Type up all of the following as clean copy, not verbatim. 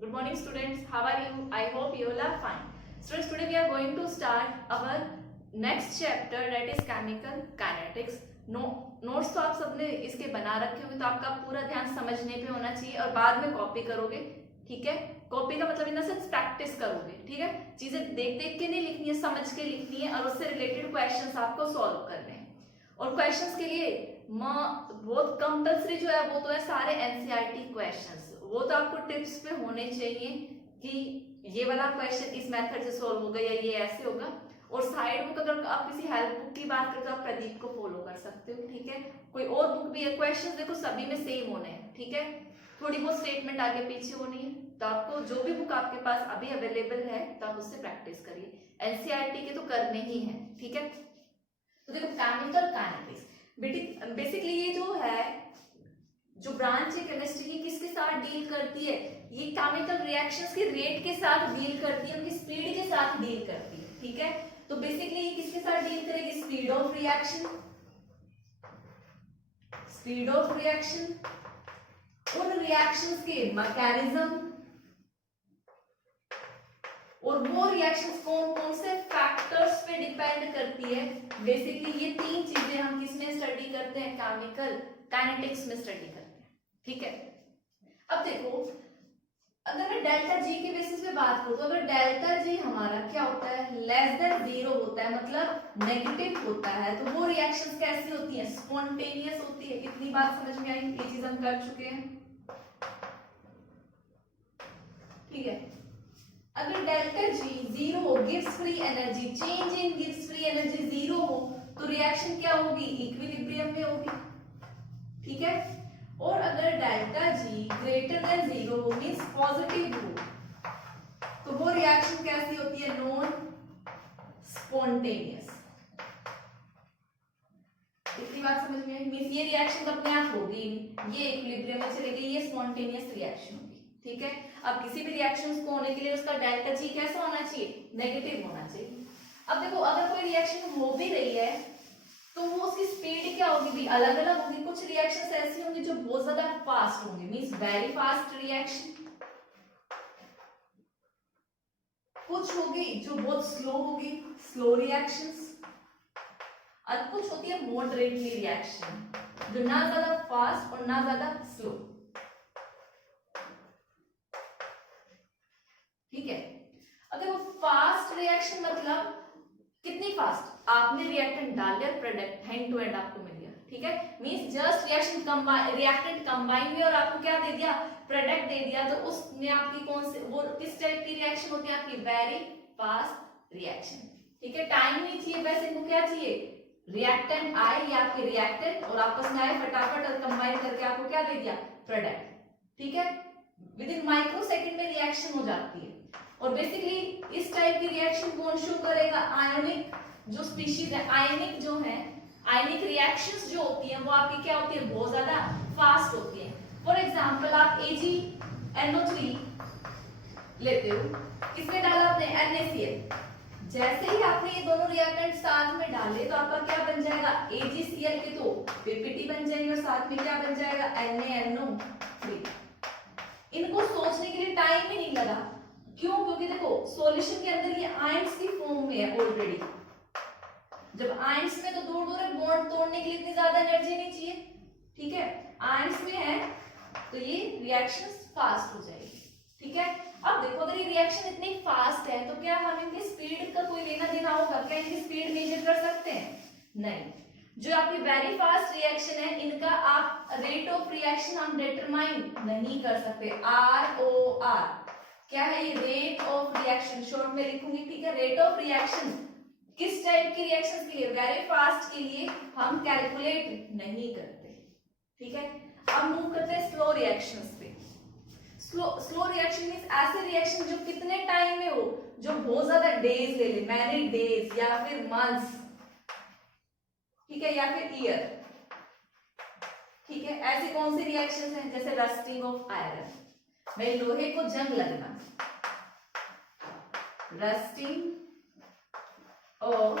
Good morning, students. How are you? I hope you all are fine. Students, today we are going to start our next chapter, that is chemical kinetics. Notes तो आप सबने इसके बना रखे होंगे, तो आपका पूरा ध्यान समझने पे होना चाहिए और बाद में कॉपी करोगे, ठीक है। कॉपी का मतलब इन द सेंस प्रैक्टिस करोगे, ठीक है। चीजें देख देख के नहीं लिखनी है, समझ के लिखनी है और उससे रिलेटेड क्वेश्चंस आपको सॉल्व करने हैं। और क्वेश्चंस के लिए बहुत कंपल्सरी जो है वो तो है सारे एनसीईआरटी क्वेश्चंस। वो तो आपको टिप्स पे होने चाहिए कि ये वाला क्वेश्चन इस मेथड से सॉल्व होगा या ये ऐसे होगा। और साइड बुक अगर आप किसी हेल्प बुक की बात करें तो आप प्रदीप को फॉलो कर सकते हो, ठीक है। कोई और बुक भी है, क्वेश्चंस देखो सभी में सेम होने हैं, ठीक है। थोड़ी बहुत स्टेटमेंट आगे पीछे होनी है, तो आपको जो भी बुक आपके पास अभी अवेलेबल है तो आप उससे प्रैक्टिस करिए। एनसीईआरटी के तो करने ही है, ठीक है। तो देखो केमिकल काइनेटिक्स बेसिकली ये जो है, जो ब्रांच है केमिस्ट्री की, किसके साथ डील करती है? ये केमिकल रिएक्शंस के रेट के साथ डील करती है, उनकी स्पीड के साथ डील करती है, ठीक है। तो बेसिकली ये किसके साथ डील करेगी? Speed of reaction, speed of reaction, उन रिएक्शंस के मैकेनिज्म, और वो रिएक्शंस कौन कौन से फैक्टर्स पे डिपेंड करती है। बेसिकली ये तीन चीजें हम किसमें स्टडी करते हैं? केमिकल काइनेटिक्स में स्टडी करते हैं, ठीक है। अब देखो, अगर मैं डेल्टा जी के बेसिस पे बात करूं तो अगर डेल्टा जी हमारा क्या होता है? लेस देन जीरो होता है, मतलब नेगेटिव होता है, तो वो रिएक्शंस कैसी होती हैं? स्पॉन्टेनियस होती है। इतनी बात समझ में आई? ये चीज हम कर चुके हैं, ठीक है। अगर डेल्टा जी जीरो हो, gives free energy, change in gives free energy zero हो, तो रिएक्शन क्या होगी? इक्विलिब्रियम में होगी, ठीक है। और अगर delta G greater than zero हो, मींस पॉजिटिव हो, तो वो रिएक्शन कैसी होती है? Non spontaneous. इतनी बात समझ में आई? मींस ये रिएक्शन अपने आप होगी, ये इक्विलिब्रियम में चली गई, ये स्पॉन्टेनियस रिएक्शन होगी, ठीक है। अब किसी भी रिएक्शन को होने के लिए उसका डेल्टा जी कैसा होना चाहिए? नेगेटिव होना चाहिए। अब देखो, अगर कोई रिएक्शन हो भी रही है तो वो उसकी स्पीड क्या होगी भी? अलग अलग होगी। कुछ रिएक्शंस ऐसी होंगी जो बहुत ज्यादा फास्ट होंगी, मींस वेरी फास्ट रिएक्शन। कुछ होगी जो बहुत स्लो होगी, स्लो रिएक्शंस। और कुछ होती है मॉडरेटली रिएक्शन, जो ना ज्यादा फास्ट और ना ज्यादा स्लो, ठीक है। अब देखो, फास्ट रिएक्शन मतलब कितनी फास्ट? आपने रिएक्टेंट डाल दिया, प्रोडक्ट हैंड टू हैंड आपको मिल गया, ठीक है। Means just reaction combine, reactant combine हुई और आपको क्या दे दिया? प्रोडक्ट दे दिया। तो उसमें आपकी कौन से, वो किस टाइप की रिएक्शन होती है? आपकी वेरी फास्ट रिएक्शन, ठीक है। टाइम नहीं चाहिए, वैसे इनको क्या चाहिए? रिएक्टेंट आए या आपके रिएक्टेंट और आपस में आए फटाफट और कंबाइन करके आपको क्या दे दिया? प्रोडक्ट, ठीक है। विद इन माइक्रो सेकेंड में रिएक्शन हो जाती है। और बेसिकली इस टाइप की रिएक्शन कौन शो करेगा? आयोनिक जो स्पीशीज है, आयनिक जो है, आयनिक रिएक्शंस जो होती हैं वो आपकी क्या होती है? बहुत ज्यादा फास्ट होती है। फॉर एग्जांपल आप AgNO3 लेते हो, किसने डाला? आपने NaCl। जैसे ही आपने ये दोनों रिएक्टेंट साथ में डाले तो आपका क्या बन जाएगा? AgCl के तो पीपीटी बन जाएंगे और साथ में क्या बन जाएगा? NaNO3। इनको सोचने के लिए टाइम ही नहीं लगा। क्यों? क्योंकि देखो सॉल्यूशन के अंदर ये आयंस की फॉर्म में है ऑलरेडी। जब आयंस में तो दूर दूर है, बॉन्ड तोड़ने के लिए इतनी ज्यादा एनर्जी नहीं चाहिए, ठीक है। आयंस में है तो ये रिएक्शन फास्ट हो जाएगी, ठीक है। अब देखो, अगर ये रिएक्शन इतनी फास्ट है तो क्या हम इनकी स्पीड का कोई लेना देना होगा? क्या इनकी स्पीड मेजर कर सकते हैं? नहीं। जो आपकी वेरी फास्ट रिएक्शन है, इनका आप रेट ऑफ रिएक्शन हम डिटरमाइन नहीं कर सकते। ROR क्या है? ये रेट ऑफ रिएक्शन, शॉर्ट में लिखूंगी, ठीक है। रेट ऑफ रिएक्शन किस टाइप की रिएक्शंस के लिए? वेरी फास्ट के लिए हम कैलकुलेट नहीं करते, ठीक है। अब मूव करते हैं स्लो रिएक्शंस पे। स्लो रिएक्शन मींस ऐसे रिएक्शन जो कितने टाइम में हो, जो बहुत ज्यादा डेज ले ले, मैनी डेज या फिर मंथ्स, ठीक है, या फिर ईयर, ठीक है। ऐसे कौन से रिएक्शंस हैं? जैसे रस्टिंग ऑफ आयरन, भाई लोहे को जंग लगना, रस्टिंग ऑफ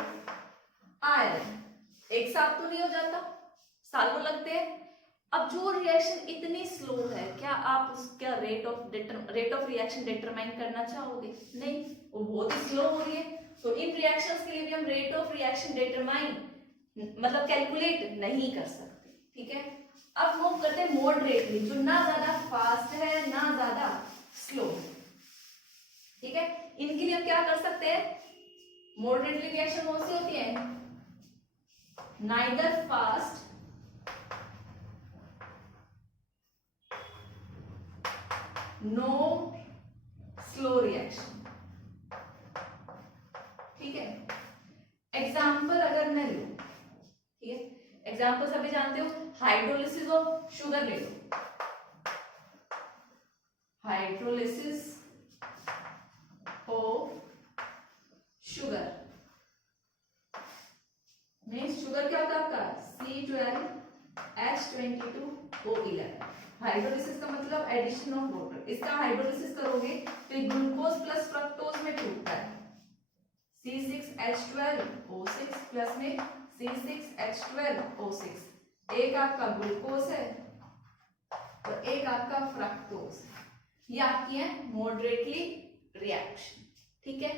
आयरन एक साथ तो नहीं हो जाता, सालों लगते हैं। अब जो रिएक्शन इतनी स्लो है, क्या आप उसका रेट ऑफ रिएक्शन डिटरमाइन करना चाहोगे? नहीं, वो बहुत ही स्लो हो रही है। तो इन रिएक्शंस के लिए भी हम रेट ऑफ रिएक्शन डिटरमाइन मतलब कैलकुलेट नहीं कर सकते, ठीक है। अब मूव करते हैं मॉडरेटली, जो ना ज्यादा फास्ट है ना ज्यादा स्लो, ठीक है। इनके लिए हम क्या कर सकते हैं? मॉडरेटली रिएक्शन कौन सी होती है? Neither fast no slow reaction, ठीक है। एग्जाम्पल अगर मैं लूं, ठीक है, एग्जाम्पल सभी जानते हो, हाइड्रोलिसिस ऑफ शुगर ले लो। Hydrolysis of sugar means sugar क्या होता है आपका? C12H22O11। हाइड्रोलिसिस का मतलब एडिशन ऑफ वाटर। इसका हाइड्रोलिसिस करोगे तो ग्लूकोज प्लस फ्रक्टोज में टूटता है, C6H12O6 प्लस में C6H12O6। एक आपका ग्लूकोज है और एक आपका फ्रक्टोज है। ये आपकी है मॉडरेटली रिएक्शन, ठीक है।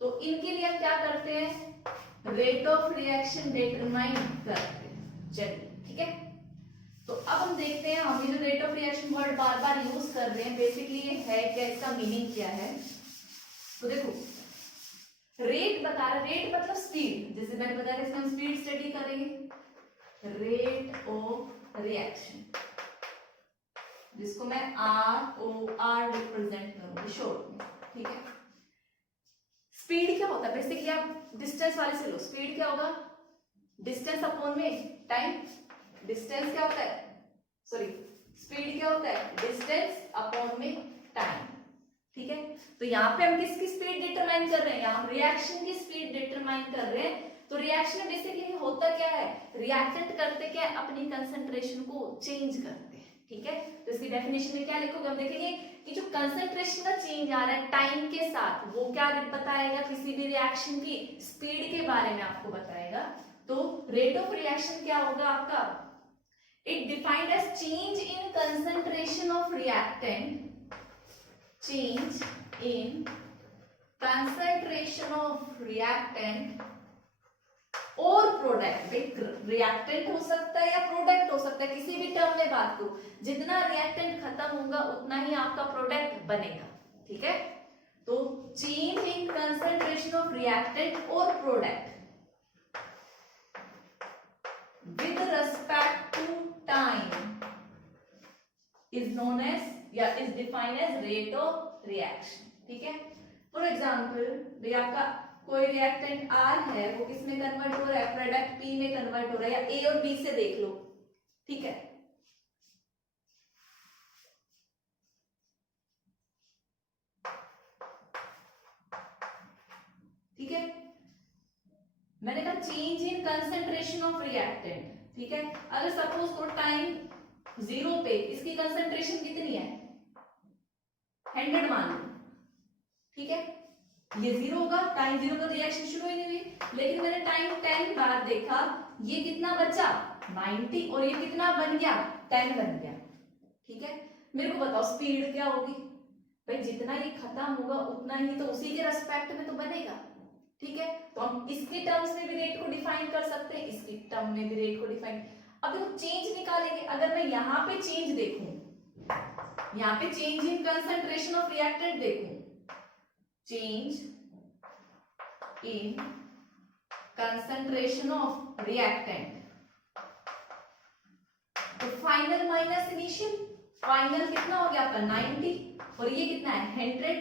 तो इनके लिए हम क्या करते हैं? रेट ऑफ रिएक्शन डिटरमाइन करते हैं, चलिए, ठीक है। तो अब हम देखते हैं, हम ये जो rate of reaction word bar bar use कर रहे हैं, बेसिकली ये है क्या, इसका मीनिंग क्या है? तो देखो, रेट बता रहा है, रेट मतलब स्पीड, जैसे मैंने बताया इसमें हम स्पीड स्टडी करेंगे। रेट ऑफ रिएक्शन, जिसको मैं ROR रिप्रेजेंट करूंगी शॉर्ट में, ठीक है। स्पीड क्या होता है? बेसिकली आप डिस्टेंस वाले से लो, स्पीड क्या होगा? डिस्टेंस अपॉन में टाइम। डिस्टेंस क्या होता है? सॉरी, स्पीड क्या होता है? डिस्टेंस अपॉन में टाइम, ठीक है। तो यहाँ पे हम किसकी स्पीड डिटरमाइन कर रहे हैं? यहाँ हम रिएक्शन की स्पीड डिटरमाइन कर रहे हैं। तो रिएक्शन में बेसिकली होता क्या है? रिएक्टेंट करते क्या है? अपनी कंसंट्रेशन को चेंज करते हैं, ठीक है। तो इसकी डेफिनेशन में क्या लिखोगे? हम देखेंगे कि जो कंसंट्रेशन का चेंज आ रहा है टाइम के साथ, वो क्या बताएगा? किसी भी रिएक्शन की स्पीड के बारे में आपको बताएगा। तो रेट ऑफ रिएक्शन क्या होगा आपका? It defined as change in concentration of reactant, change in concentration of reactant और प्रोडक्ट। रिएक्टेंट हो सकता है या प्रोडक्ट हो सकता है, किसी भी टर्म में बात करो, जितना रिएक्टेंट खत्म होगा उतना ही आपका प्रोडक्ट बनेगा, ठीक है। तो change in concentration of reactant और product with respect to time is known as या is defined as rate of reaction, ठीक है। फॉर एग्जांपल, आपका कोई रिएक्टेंट R है, वो किस में कन्वर्ट हो रहा है? प्रोडक्ट P में कन्वर्ट हो रहा है, या A और B से देख लो, ठीक है। ठीक है, मैंने कहा change in concentration of reactant, ठीक है। अगर सपोज को टाइम 0 पे इसकी कंसंट्रेशन कितनी है? 100 मान लो, ठीक है। ये 0 होगा, टाइम 0 पर रिएक्शन शुरू ही नहीं हुई, लेकिन मैंने टाइम 10 बार देखा, ये कितना बचा? 90, और ये कितना बन गया? 10 बन गया, ठीक है। मेरे को बताओ स्पीड क्या होगी? भाई जितना ये खत्म होगा उतना ही तो उसी के रेस्पेक्ट में तो बनेगा, ठीक है। तो हम इसके टर्म्स में भी रेट को डिफाइन कर सकते हैं, इसके टर्म में भी रेट को डिफाइन। अब देखो चेंज निकालेंगे, अगर मैं यहाँ पे चेंज देखूं, यहाँ पे change in concentration of reactant देखूं, change in concentration of reactant, तो फाइनल माइनस इनिशियल, फाइनल कितना हो गया आपका? 90, और ये कितना है? 100।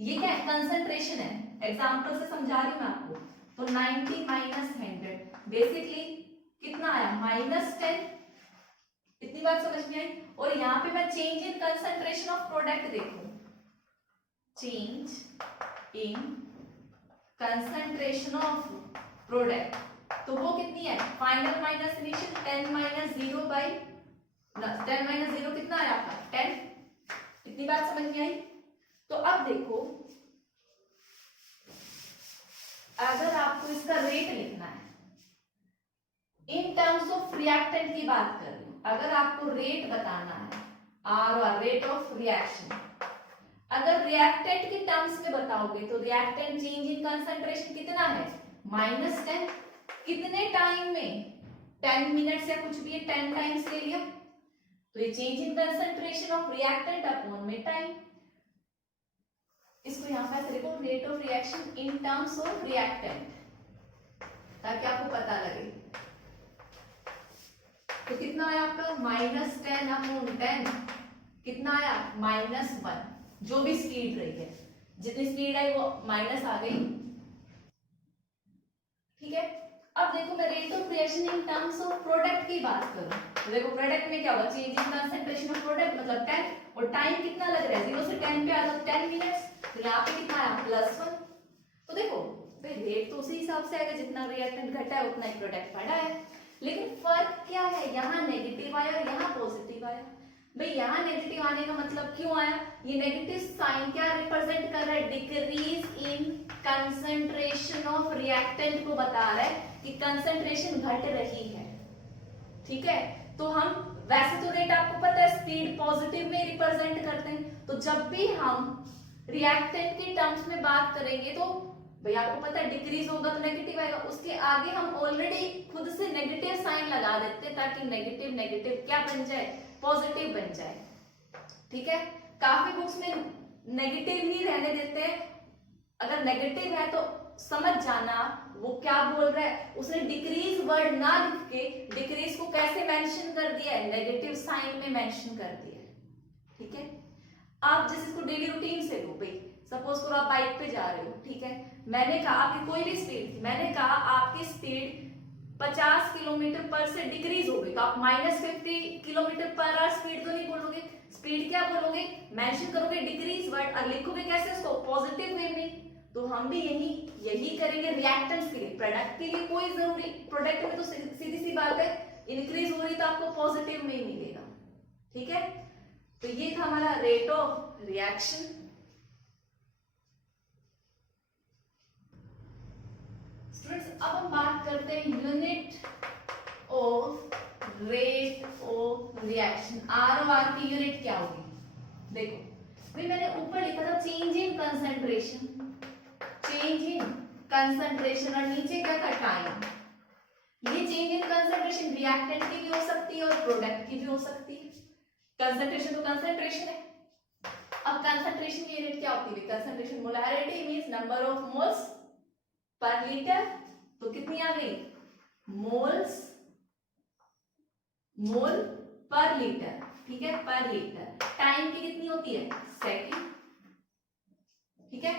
ये क्या है? कंसंट्रेशन है, एग्जांपल से समझा रही हूं मैं आपको। तो 90 माइनस 100 बेसिकली कितना आया? -10। इतनी बात समझ में आई। और यहाँ पे मैं change in concentration of product देखूं, change in concentration of product, तो वो कितनी है? Final minus initial, 10 minus 0 by 10 minus 0 कितना है आपका? 10। इतनी बात समझ में आई। तो अब देखो, अगर आपको इसका रेट लिखना है, इन टर्म्स ऑफ रिएक्टेंट की बात कर रही हूं, अगर आपको रेट बताना है, आर रेट ऑफ रिएक्शन, अगर रिएक्टेंट के टर्म्स में बताओगे तो रिएक्टेंट चेंज इन कंसंट्रेशन कितना है -10, कितने टाइम में, 10 मिनट्स या कुछ भी 10 टाइम्स ले लिया, तो ये change in concentration of reactant upon में टाइम। इसको यहां पर लिखो rate of reaction in terms of reactant, ताकि आपको पता लगे। तो कितना आया आपका -10 अपॉन 10, कितना आया -1, जो भी स्पीड रही है, जितनी स्पीड आई वो माइनस आ गई, ठीक है। अब देखो मैं rate of reaction in terms of product की बात करूं तो देखो प्रोडक्ट में क्या होगा, change in concentration of product मतलब 10, और टाइम कितना लग रहा है 0 से 10 पे आ जाओ 10 मिनट्स, तो यहाँ पे कितना आया +1। तो देखो भाई रेट तो उसी हिसाब से आएगा, जितना रिएक्टेंट घटा है उतना ही प्रोडक्ट बढ़ा है, लेकिन फर्क क्या है, यहाँ नेगेटिव आया और यहाँ पॉजिटिव आया। भाई यहाँ नेगेटिव आने का मतलब क्यों आया, ये नेगेटिव साइन क्या रिप्रेजेंट कर रहा है, decrease in concentration of reactant को बता रहा है कि कंसंट्रेशन घट रही है, ठीक है। तो हम वैसे तो रेट आपको पता है स्पीड पॉजिटिव में रिप्रेजेंट करते हैं, तो जब भी हम रिएक्टेंट के टर्म्स में बात करेंगे तो भाई आपको पता है डिक्रीज होगा तो नेगेटिव आएगा, उसके आगे हम ऑलरेडी खुद से नेगेटिव साइन लगा देते हैं ताकि नेगेटिव नेगेटिव क्या बन जाए, पॉजिटिव बन जाए, ठीक है। काफी बुक्स में नेगेटिव ही रहने देते हैं, अगर नेगेटिव है तो समझ जाना वो क्या बोल रहा है, उसने डिक्रीज वर्ड ना लिख के डिक्रीज को कैसे मेंशन कर दिया है, नेगेटिव साइन में मेंशन कर दिया है, ठीक है। आप जैसे इसको डेली रूटीन से लो, भाई सपोज करो आप बाइक पे जा रहे हो, ठीक है, मैंने कहा आपकी कोई भी स्पीड थी, मैंने कहा आपकी स्पीड 50 किलोमीटर पर से डिक्रीज हो गई, तो आप -50 किलोमीटर पर आवर स्पीड तो नहीं बोलोगे, स्पीड क्या बोलोगे, मेंशन करोगे डिक्रीज वर्ड, और लिखोगे कैसे उसको, पॉजिटिव वे में। तो हम भी यही करेंगे रिएक्टेंट्स के लिए, प्रोडक्ट के लिए कोई जरूरी, प्रोडक्ट में तो सीधी सी बात है इंक्रीज हो रही तो आपको पॉजिटिव में ही मिलेगा, ठीक है। तो ये था हमारा रेट ऑफ रिएक्शन। स्टूडेंट्स अब हम बात करते हैं unit of rate of reaction, R की यूनिट क्या होगी। देखो भाई मैंने ऊपर लिखा था change in concentration, change in concentration, और नीचे क्या था टाइम। ये चेंज इन कंसंट्रेशन रिएक्टेंट की भी हो सकती है और प्रोडक्ट की भी हो सकती है, कंसंट्रेशन तो कंसंट्रेशन है। अब कंसंट्रेशन की यूनिट क्या होती है, concentration molarity means number of moles per litre, तो कितनी आ गई मोल्स, मोल पर लीटर, ठीक है, पर लीटर। टाइम की कितनी होती है सेकंड, ठीक है।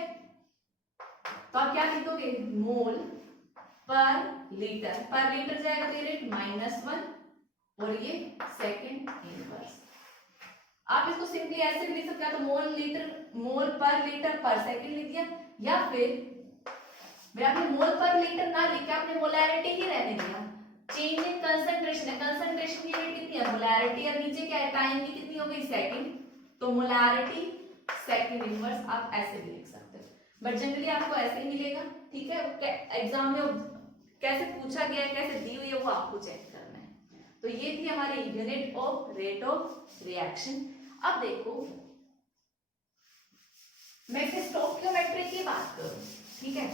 तो आप क्या लिखोगे मोल पर लीटर जाएगा तो रेट -1 और ये सेकंड इनवर्स। आप इसको सिंपली ऐसे भी लिख सकते हैं, तो मोल पर लीटर पर सेकंड लिख दिया, या फिर आपने मोल पर लीटर ना लिख के आपने मोलैरिटी ही रहने दिया। चेंज इन कंसंट्रेशन है, कंसंट्रेशन की यूनिट कितनी है मोलैरिटी, और नीचे क्या है टाइम की कितनी हो गई सेकंड, तो मोलैरिटी सेकंड इनवर्स आप ऐसे भी लिख सकते हो, बट जनरली आपको ऐसे ही मिलेगा, ठीक है। एग्जाम में कैसे पूछा गया है, कैसे दी हुई है वो आपको चेक करना है। तो ये थी हमारी unit of rate of reaction. अब देखो मैं स्टोइकियोमेट्री की बात करूं, ठीक है।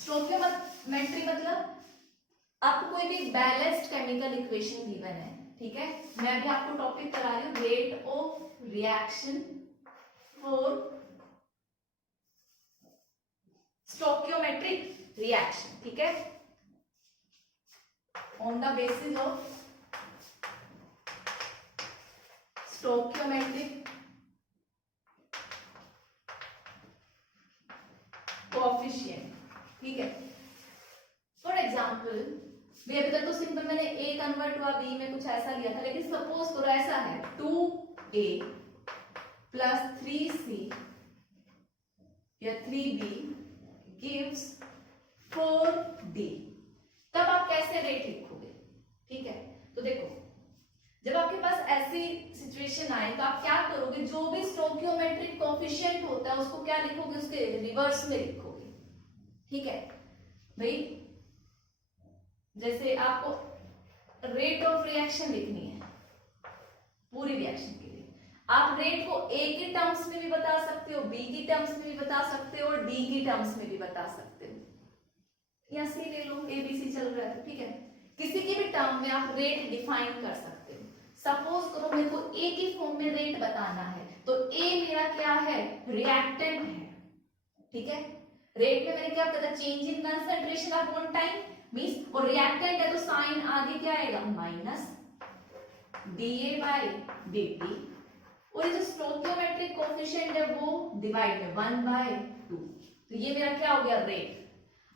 स्टोइकियोमेट्री मतलब आपको कोई भी बैलेंस्ड केमिकल इक्वेशन गिवन है, ठीक है। मैं भी आपको टॉपिक करा रही हूँ rate of reaction for stoichiometric reaction, ठीक है, on the basis of stoichiometric coefficient, ठीक है। फॉर एग्जांपल अभी तक तो सिंपल मैंने a कन्वर्ट हुआ b में कुछ ऐसा लिया था, लेकिन सपोज करो ऐसा है 2a प्लस 3c या 3b गिव्स 4d, तब आप कैसे रेट लिखोगे, ठीक है। तो देखो जब आपके पास ऐसी सिचुएशन आए तो आप क्या करोगे, जो भी स्टोइकियोमेट्रिक कोएफिशिएंट होता है उसको क्या लिखोगे, उसके रिवर्स में लिखोगे, ठीक है। भाई जैसे आपको रेट ऑफ रिएक्शन लिखनी है, पूरी रिएक्शन के लिए। आप रेट को ए की टर्म्स में भी बता सकते हो, बी की टर्म्स में भी बता सकते हो और डी की टर्म्स में भी बता सकते हो। या सी ले लो, ए बी सी चल रहा है, ठीक है। किसी की भी टर्म में आप रेट डिफाइन कर सकते हो। सपोज करो मेरे को ए की फॉर्म में रेट बताना है, तो ए मेरा क्या है, रिएक्टेंट है, ठीक है। रेट में मैंने क्या बताया, change in concentration upon time means, और रिएक्टेंट है तो साइन आगे क्या आएगा, माइनस डीए बाय डीटी, और ये जो स्टोइकियोमेट्रिक कोएफिशिएंट है वो डिवाइड में 1/2। तो ये मेरा क्या हो गया, रेट।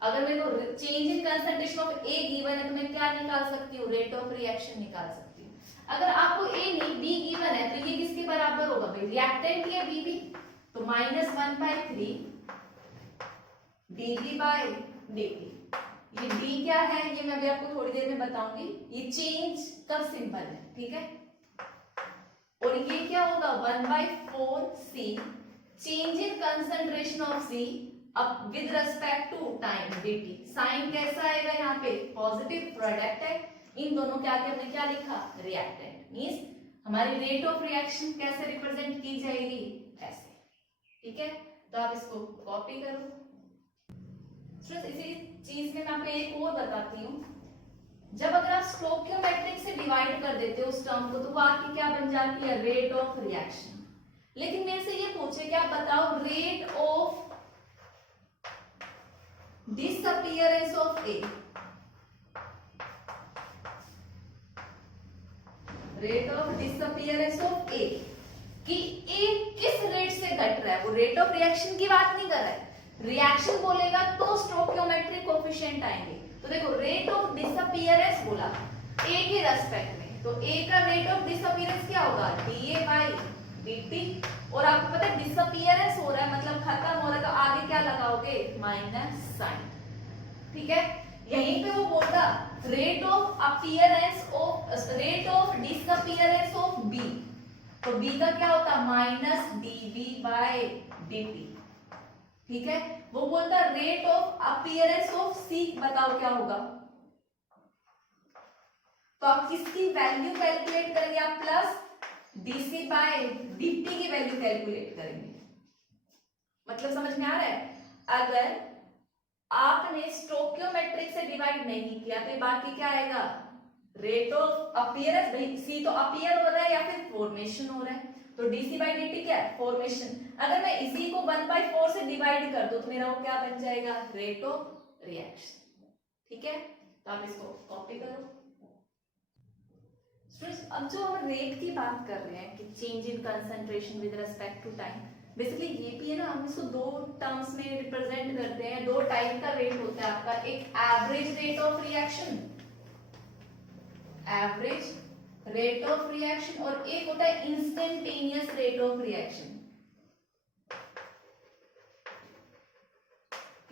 अगर मेरे को change in concentration of A given है तो मैं क्या निकाल सकती हूँ, रेट ऑफ रिएक्शन निकाल सकती हूँ। अगर आपको ए नहीं बी गिवन है तो ये किसके बराबर होगा भाई, रिएक्टेंट है बी भी, तो -1/3 dV बाय dt। ये d क्या है ये मैं अभी आपको थोड़ी देर में बताऊंगी, ये चेंज का सिंबल है, ठीक है। और ये क्या होगा, 1/4c change in concentration of C अब with respect to time dt। Sign कैसा आएगा, यहाँ पे पॉजिटिव, प्रोडक्ट है, इन दोनों के आगे हमने क्या लिखा, रिएक्टेंट। मींस हमारी रेट ऑफ रिएक्शन कैसे रिप्रेजेंट की जाएगी, ऐसे, ठीक है। तो आप इसको कॉपी करो। इसी चीज में मैं आपको एक और बताती हूँ, जब अगर आप स्टोइकियोमेट्रिक से डिवाइड कर देते हो उस टर्म को तो वो आपकी क्या बन जाती है, रेट ऑफ रिएक्शन। लेकिन मेरे से ये पूछे कि आप बताओ rate of disappearance of A, rate of disappearance of A, कि ए किस रेट से घट रहा है, वो रेट ऑफ रिएक्शन की बात नहीं कर रहा है। रिएक्शन बोलेगा तो स्टोइकियोमेट्रिक कोएफिशिएंट आएंगे। तो देखो रेट ऑफ डिसअपीयरेंस बोला ए के रेस्पेक्ट में, तो ए का रेट ऑफ डिसअपीयरेंस क्या होगा, डीए बाय डीटी। और आपको पता है डिसअपीयरेंस हो रहा है मतलब खत्म हो रहा है, तो आगे क्या लगाओगे, माइनस साइन, ठीक है। यहीं पे वो बोलता rate of appearance of, rate of disappearance of B, तो बी का क्या होता है, माइनस डीवी बाय डीटी, ठीक है। वो बोलता रेट ऑफ अपीयरेंस ऑफ सी, बताओ क्या होगा। तो आप किसकी वैल्यू कैलकुलेट करेंगे, आप प्लस डीसी बाय डीटी की वैल्यू कैलकुलेट करेंगे। मतलब समझ में आ रहा है, अगर आपने स्टोइकियोमेट्रिक से डिवाइड नहीं किया तो बाकी क्या आएगा, रेट ऑफ अपीयरेंस, भाई सी तो अपीयर हो रहा है या फिर फॉर्मेशन हो रहा है, तो डीसी बाई डी टी क्या है, फॉर्मेशन। अगर मैं इसी को 1/4 से डिवाइड कर दूं तो मेरा वो क्या बन जाएगा, रेट ऑफ रिएक्शन, ठीक है। तो आप इसको कॉपी करो। स्टूडेंट्स अब जो हम रेट की बात कर रहे हैं कि change in concentration with respect to time, basically ये भी है ना, हम इसको दो टर्म्स में रिप्रेजेंट करते हैं। दो टाइप का रेट होता है आपका, एक average rate of reaction, average rate of reaction, और एक होता है instantaneous rate of reaction,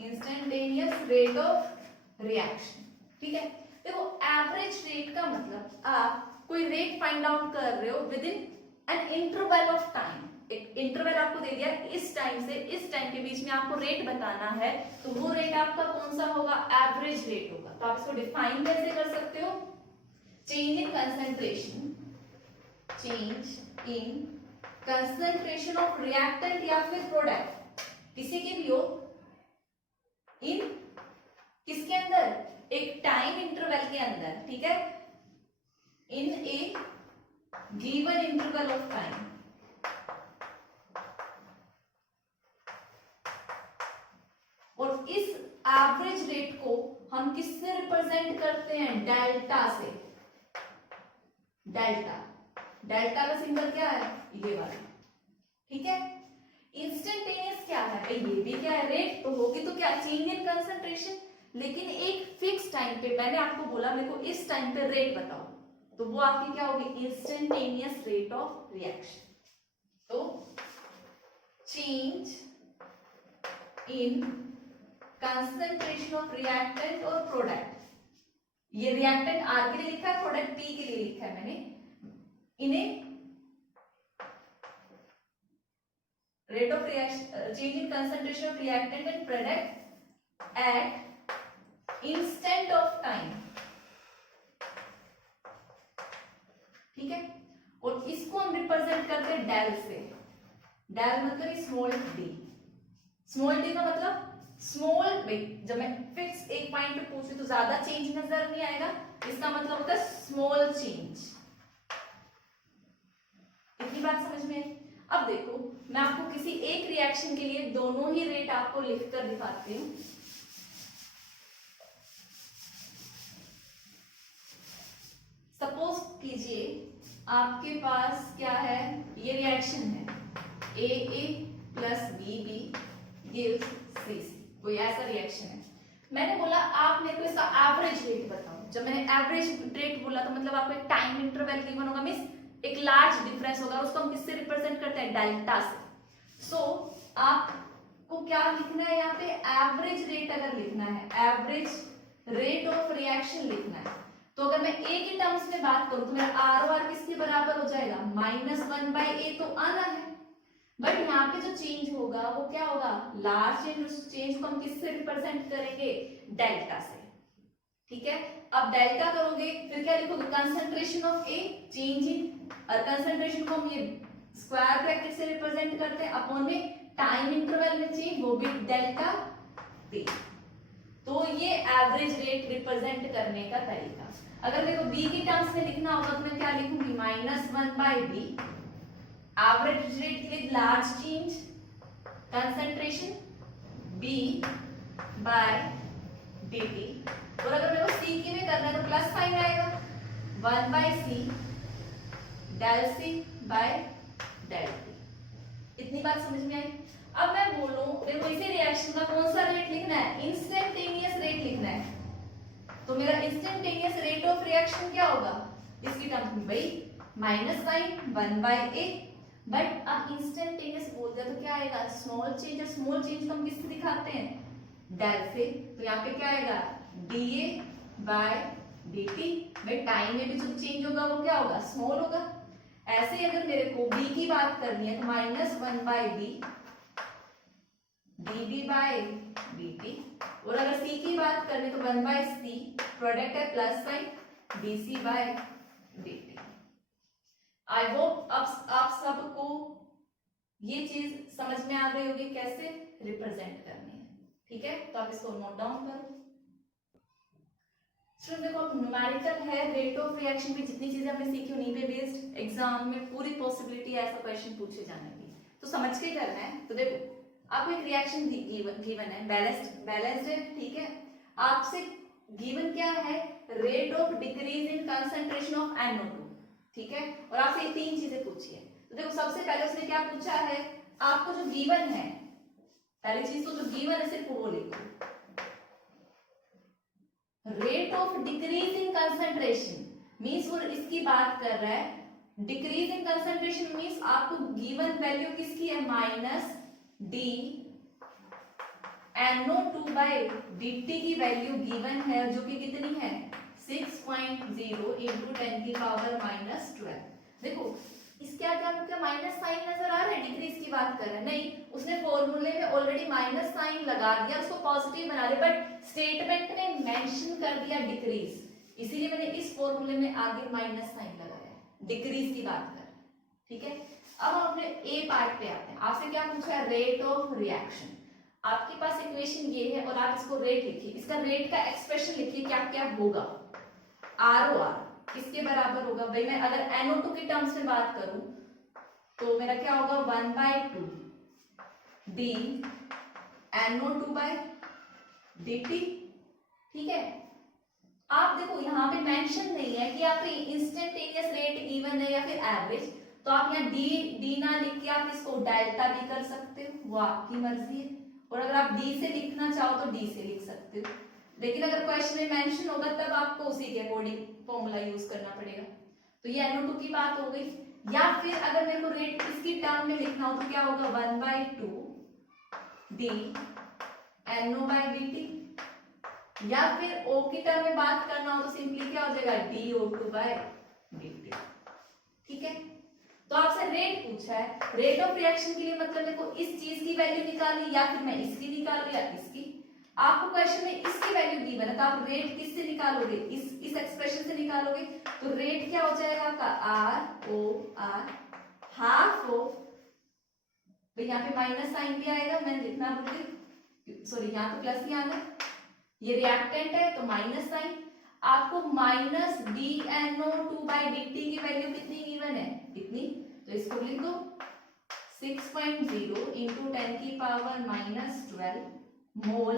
instantaneous rate of reaction, ठीक है। देखो एवरेज रेट का मतलब आप कोई रेट फाइंड आउट कर रहे हो with in an interval of time. एक इंटरवल आपको दे दिया, इस टाइम से इस टाइम के बीच में आपको रेट बताना है, तो वो रेट आपका कौन सा होगा, एवरेज रेट होगा। तो आप इसको डिफाइन कैसे कर सकते हो, change in concentration, change in concentration of reactant या फिर प्रोडक्ट, किसी की भी हो, इन किसके अंदर, एक टाइम इंटरवल के अंदर, ठीक है, इन ए गिवन इंटरवल ऑफ टाइम। और इस एवरेज रेट को हम किससे रिप्रेजेंट करते हैं, डेल्टा से। डेल्टा, डेल्टा का सिंबल क्या है, ये वाला, ठीक है। इंस्टेंटेनियस क्या है, ये भी क्या है, रेट तो होगी तो क्या, चेंज इन कंसंट्रेशन, लेकिन एक फिक्स टाइम पे। मैंने आपको बोला मेरे को इस टाइम पे रेट बताओ, तो वो आपकी क्या होगी, इंस्टेंटेनियस रेट ऑफ रिएक्शन। तो change in concentration of reactant और प्रोडक्ट, ये रिएक्टेंट आर के लिए लिखा है, प्रोडक्ट पी के लिए लिखा है मैंने, इन्हें rate of reaction, change in concentration of reactant and product at instant of time, ठीक है। और इसको हम रिप्रेजेंट करते हैं डेल से। डेल मतलब स्मॉल डी। स्मॉल डी का मतलब स्मॉल, जब मैं फिक्स एक पॉइंट पे पूछूं तो ज्यादा चेंज नजर नहीं आएगा, इसका मतलब होता है स्मॉल चेंज। इतनी बात समझ में आई? अब देखो मैं आपको किसी एक रिएक्शन के लिए दोनों ही रेट आपको लिखकर दिखाती हूँ। सपोज कीजिए आपके पास क्या है, ये रिएक्शन है AA plus BB gives CC, कोई ऐसा रिएक्शन है। मैंने बोला आप मेरे को इसका एवरेज रेट बताओ। जब मैंने एवरेज रेट बोला तो मतलब आपको एक टाइम इंटरवल गिवन होगा, मींस एक लार्ज डिफरेंस होगा, उसको हम किससे रिप्रेजेंट करते हैं, डेल्टा से। सो आपको क्या लिखना है यहाँ पे, एवरेज रेट अगर लिखना है, एवरेज रेट ऑफ रिएक्शन लिखना है, तो अगर मैं ए के टर्म्स में बात करूं तो मेरा ROR किसके बराबर हो जाएगा, -1/a तो आना है, बट यहाँ पे जो चेंज होगा वो क्या होगा, लार्ज चेंज। उस चेंज को हम किससे रिप्रेजेंट करेंगे, डेल्टा से। ठीक है, अब डेल्टा करोगे फिर क्या लिखोगे, concentration of A, change in, और कंसंट्रेशन को हम ये स्क्वायर ब्रैकेट से रिप्रेजेंट करते हैं, अपॉन में टाइम इंटरवल में चेंज, वो भी डेल्टा टी। तो ये एवरेज रेट रिप्रेजेंट करने का तरीका। अगर मेरे को बी की टर्म्स में लिखना होगा तो मैं क्या लिखूंगी, -1/b, एवरेज रेट के लिए large change, concentration b by dt, और अगर मेरे को सी की में करना है तो प्लस साइन आएगा, 1/c del c by del t। इतनी बात समझ में आई? अब मैं बोलूं देखो इसी रिएक्शन का कौन सा रेट लिखना है, इंस्टेंटेनियस रेट लिखना है, तो मेरा इंस्टेंटेनियस रेट ऑफ रिएक्शन क्या होगा, इसकी टर्म्स में भाई माइनस साइन 1/a, बट अब इंस्टेंटेनियस बोल दिया तो क्या आएगा, स्मॉल चेंज। और स्मॉल चेंज को हम किससे दिखाते हैं, डेल से, तो यहाँ पे क्या आएगा, dA बाय dt। भाई टाइम में भी जो चेंज होगा वो क्या होगा, स्मॉल होगा। ऐसे ही अगर मेरे को b की बात करनी है तो -1/b dB बाय dt, और अगर c की बात करनी तो 1/c, प्रोडक्ट है plus sign, dc by dt। I hope आप सबको ये चीज समझ में आ गई होगी कैसे रिप्रेजेंट करनी है। ठीक है, तो आप इसको नोट डाउन करो। स्टूडेंट देखो अब न्यूमेरिकल है, रेट ऑफ रिएक्शन में जितनी चीजें हमने सीखी उन्हीं पे बेस्ड एग्जाम में पूरी पॉसिबिलिटी है ऐसा क्वेश्चन पूछे जाने की, तो समझ के करना है। तो देखो आपको एक रिएक्शन गिवन है, बैलेंस्ड है, ठीक है, आपसे गिवन क्या है, rate of decrease in concentration of NO2, ठीक है, और आपसे ये तीन चीजें पूछी है। तो देखो सबसे पहले उसने क्या पूछा है, आपको जो गिवन है, पहली चीज तो जो गिवन है सिर्फ वो लिखो, rate of decrease in concentration means वो इसकी बात कर रहा है, डिक्रीज इन कंसंट्रेशन मींस आपको गिवन वैल्यू किसकी है, -d NO2/dt की वैल्यू गिवन है जो कि कितनी है, 6.0 × 10⁻⁻12। देखो इसके आगे आपको क्या माइनस साइन नजर आ रहा है, डिक्रीज की बात कर रहा है, नहीं उसने फॉर्मूले में ऑलरेडी माइनस साइन लगा दिया, उसको पॉजिटिव बना दिया, बट स्टेटमेंट ने मेंशन कर दिया डिक्रीज, इसीलिए मैंने इस फॉर्मूले में आगे माइनस साइन लगाया, डिक्रीज की बात कर। ठीक है, अब हम अपने ए पार्ट पे आते हैं। आपसे क्या पूछा है, रेट ऑफ रिएक्शन। आपके पास इक्वेशन ये है और आप इसको रेट लिखिए, इसका रेट का एक्सप्रेशन लिखिए, क्या क्या होगा, ROR किसके बराबर होगा, भाई मैं अगर NO2 के टर्म्स में बात करूं तो मेरा क्या होगा, 1/2 d NO2/dt। ठीक है, आप देखो यहाँ पे मेंशन नहीं है कि आप इंस्टेंटेनियस रेट गिवन है या फिर एवरेज, तो आप यहाँ d ना लिख के आप इसको डेल्टा भी कर सकते हो, वो आपकी मर्जी है, और अगर आप d से लिखना चाहो तो d से लिख सकते हो, लेकिन अगर क्वेश्चन में मेंशन होगा तब आपको उसी के अकॉर्डिंग फॉर्मूला यूज करना पड़ेगा। तो ये NO2 की बात हो गई, या फिर अगर मेरे को रेट इसकी टर्म में लिखना हो तो क्या होगा, 1/2 d NO/dt, या फिर O की टर्म में बात करना हो तो सिंपली क्या हो जाएगा, DO2/dt। ठीक है, तो आपसे रेट पूछा है, रेट ऑफ रिएक्शन के लिए मतलब मेरे को इस चीज की वैल्यू निकालनी या फिर मैं इसकी निकाल रही या इसकी, आपको क्वेश्चन में इसकी वैल्यू गिवन है तो आप रेट किससे निकालोगे, इस एक्सप्रेशन से निकालोगे। तो रेट क्या हो जाएगा आपका R O R half of, तो यहाँ पे माइनस साइन भी आएगा, मैं लिखना भूल गई, सॉरी यहाँ तो प्लस ही आना, ये रिएक्टेंट है तो माइनस साइन। आपको minus D N O two by D T की वैल्यू कितनी गिवन है, इतनी, तो इसको लिख दो 6.0 इंटू 10 की पावर माइनस 12 मोल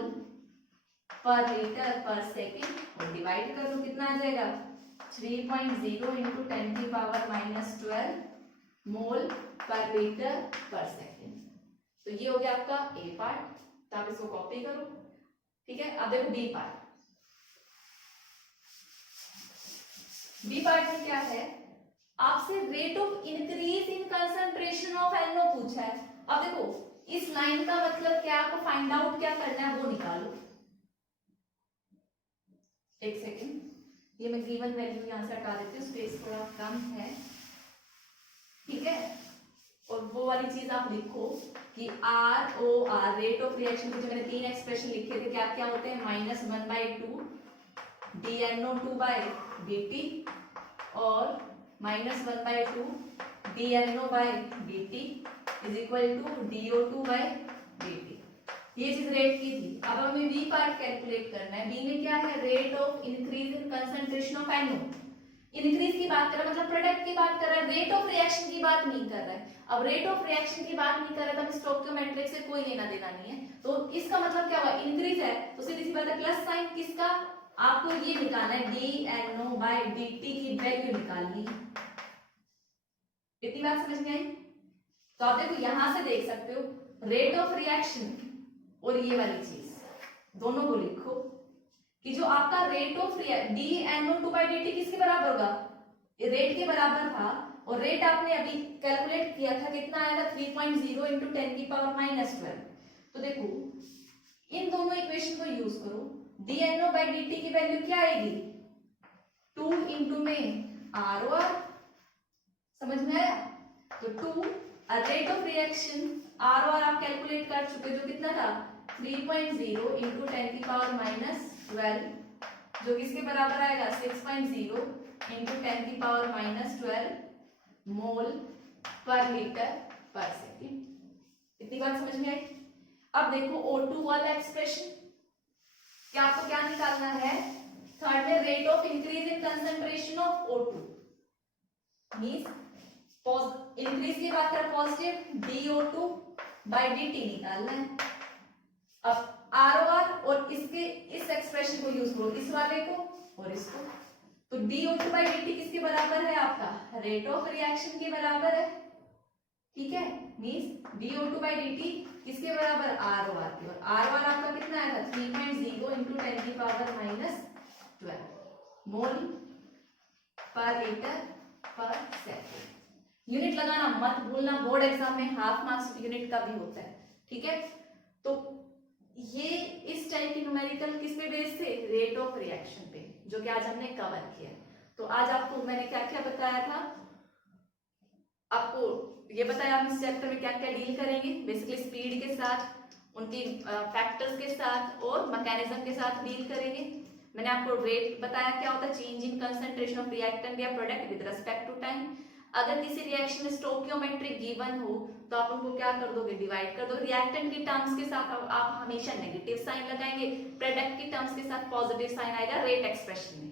पर लीटर पर सेकेंड और डिवाइड कर दो, कितना आ जाएगा 3.0 इंटू 10 की पावर माइनस 12 मोल पर लीटर पर सेकेंड। तो ये हो गया आपका ए पार्ट, तो आप इसको कॉपी करो, ठीक है। अब देखो बी पार्ट, बी पार्ट में क्या है, आपसे rate of increase in concentration of NO पूछा है। अब देखो इस लाइन का मतलब क्या, आपको फाइंड आउट क्या करना है वो निकालो। एक सेकेंड, ये मैं गिवन वैल्यू यहां से हटा देती हूँ, स्पेस थोड़ा कम है, ठीक है। और वो वाली चीज आप लिखो कि R O R rate of reaction के जो मैंने तीन एक्सप्रेशन लिखे थे क्या क्या होते हैं, -1/2 DNO2 बाई dt और -1/2 DNO by dt is equal to DO2 by dt। ये चीज रेट की थी। अब हमें बी पार्ट कैलकुलेट करना है। बी में क्या है, rate of increase in concentration of NO। Increase की बात कर रहा है मतलब प्रोडक्ट की बात कर रहा है, रेट ऑफ रिएक्शन की बात नहीं कर रहा है। अब रेट ऑफ रिएक्शन की बात नहीं कर रहा है तो स्टोइकियोमेट्रिक से कोई लेना देना नहीं है, तो इसका मतलब क्या हुआ, इंक्रीज है तो सीधी सी बात है प्लस साइन किसका, आपको ये निकालना है DNO बाई dt की वैल्यू निकालनी है। इतनी बात समझ में आई। तो आप देखो यहां से देख सकते हो रेट ऑफ रिएक्शन और ये वाली चीज दोनों को लिखो कि जो आपका rate of DNO2 by dt किसके बराबर होगा, रेट के बराबर था, और रेट आपने अभी कैलकुलेट किया था कितना आया था 3.0 इंटू 10 की पावर माइनस 12। तो देखो इन दोनों इक्वेशन को यूज करो, DNO बाई dt की वैल्यू क्या आएगी 2 इंटू में आर ओ आर, समझ में आया। तो 2 rate of reaction R O R आप कैलकुलेट कर चुके जो कितना था 3.0 इंटू 10 की पावर माइनस 12 जो किसके बराबर आएगा 6.0 इंटू 10 की पावर माइनस 12 मोल पर लीटर पर सेकेंड। इतनी बात समझ में आई। अब देखो O2 वाला एक्सप्रेशन, क्या आपको क्या निकालना है, थर्ड में rate of increase in concentration of O2 means increase की बात करें पॉजिटिव DO2 बाई dt निकालना है। अब ROR और इसके इस एक्सप्रेशन को यूज करो, इस वाले को और इसको, तो DO2 बाई dt किसके बराबर है आपका रेट ऑफ रिएक्शन के बराबर है, ठीक है। मींस DO2 बाई dt किसके बराबर ROR के, और ROR आपका कितना आएगा 3.0 इंटू 10 की पावर माइनस 12 मोल पर लीटर पर सेकेंड। यूनिट लगाना मत भूलना, बोर्ड एग्जाम में हाफ मार्क्स यूनिट का भी होता है, ठीक है। तो ये इस टाइप की न्यूमेरिकल किस पे बेस्ड थे, रेट ऑफ रिएक्शन पे, जो कि आज हमने कवर किया। तो आज आपको मैंने क्या क्या बताया था, आपको ये बताया हम इस चैप्टर में क्या क्या डील करेंगे, बेसिकली स्पीड के साथ, उनकी फैक्टर्स के साथ और मैकेनिज्म के साथ डील करेंगे। मैंने आपको रेट बताया क्या होता है, change in concentration of reactant या product with respect to time. अगर किसी रिएक्शन में स्टोइकियोमेट्रिक गिवन हो तो आप उनको क्या कर दोगे, डिवाइड कर दो। रिएक्टेंट की टर्म्स के साथ आप हमेशा नेगेटिव साइन लगाएंगे, प्रोडक्ट की टर्म्स के साथ पॉजिटिव साइन आएगा रेट एक्सप्रेशन में,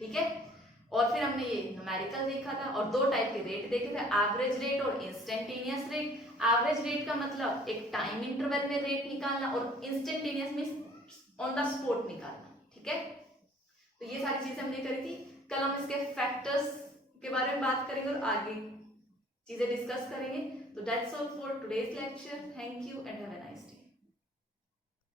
ठीक है। और फिर हमने ये न्यूमेरिकल देखा था और दो टाइप के रेट देखे थे, एवरेज रेट और इंस्टेंटेनियस रेट। एवरेज रेट का मतलब एक टाइम इंटरवल में रेट निकालना और इंस्टेंटेनियस में ऑन द स्पॉट निकालना, ठीक है। तो ये सारी चीजें हमने करी थी। कल हम इसके फैक्टर्स के बारे में बात करेंगे और आगे चीजें डिस्कस करेंगे। तो that's all for today's lecture. Thank you and have a nice day.